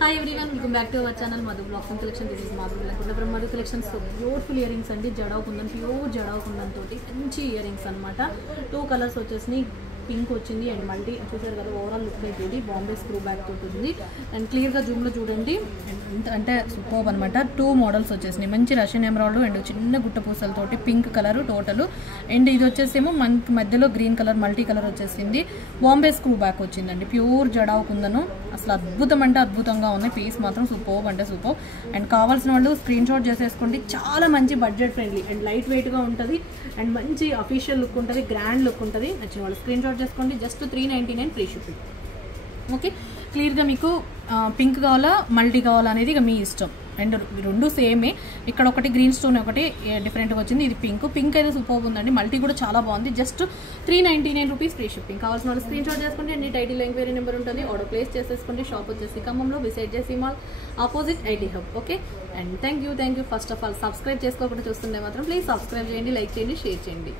Hi everyone, welcome back to our channel Madhu Vlogs and Collection. This is Madhu from Madhu Collection. So beautiful earrings and jada kundan, pure jada kundan toti manchi earrings anamata. Two colors vachesni pink వచ్చింది and multi చూసారు కదా overall look అయితే ఇది Bombay screw back తోటి ఉంది and clear గా Zoom లో చూడండి అంటే సూపర్ అన్నమాట. టూ మోడల్స్ వచ్చేసినాయి మంచి రష్యన్ ఎమరాల్డ్ అండ్ చిన్న గుట్ట పూసలతోటి పింక్ కలర్ టోటల్ అండ్ ఇది వచ్చేసేమో మనకి మధ్యలో గ్రీన్ కలర్ మల్టీ కలర్ వచ్చేసింది. బాంబే స్క్రూ బ్యాక్ వచ్చిందండి. ప్యూర్ జడావు కుందను అసలు అద్భుతం అంటే అద్భుతంగా ఉంది. పీస్ మాత్రం సూపర్ అంటే సూపర్ అండ్ కావాల్సిన వాళ్ళు స్క్రీన్ షాట్ చేసేసుకోండి. చాలా మంచి budget friendly and light weight గా ఉంటుంది అండ్ మంచి అఫీషియల్ లుక్ ఉంటుంది, గ్రాండ్ లుక్ ఉంటుంది. నచ్చిన వాళ్ళు స్క్రీన్ షాట్ చేసుకోండి. Just 399 free shipping. ఓకే, క్లియర్గా మీకు పింక్ కావాలా మల్టీ కావాలా అనేది ఇక మీ ఇష్టం. అండ్ రెండు సేమే. ఇక్కడ ఒకటి గ్రీన్ స్టోన్ ఒకటి డిఫరెంట్గా వచ్చింది. ఇది పింక్ అయితే సూపర్ ఉందండి. మల్టీ కూడా చాలా బాగుంది. Just 399 rupees free shipping. కావాల్సిన వాళ్ళు స్క్రీన్ షాట్ చేసుకోండి. అండ్ టైటిల్ ఎంక్వైరీ నెంబర్ ఉంటుంది, ఆర్డర్ ప్లేస్ చేసేసుకోండి. షాప్ వచ్చేసి ఖమ్మంలో విసైడ్ చేసి mall opposite IT hub. Okay, and thank you. First of all subscribe చేసుకోకుండా చూస్తుంటే మాత్రం ప్లీజ్ సబ్స్క్రైబ్ చేయండి, లైక్ చేయండి, షేర్ చేయండి.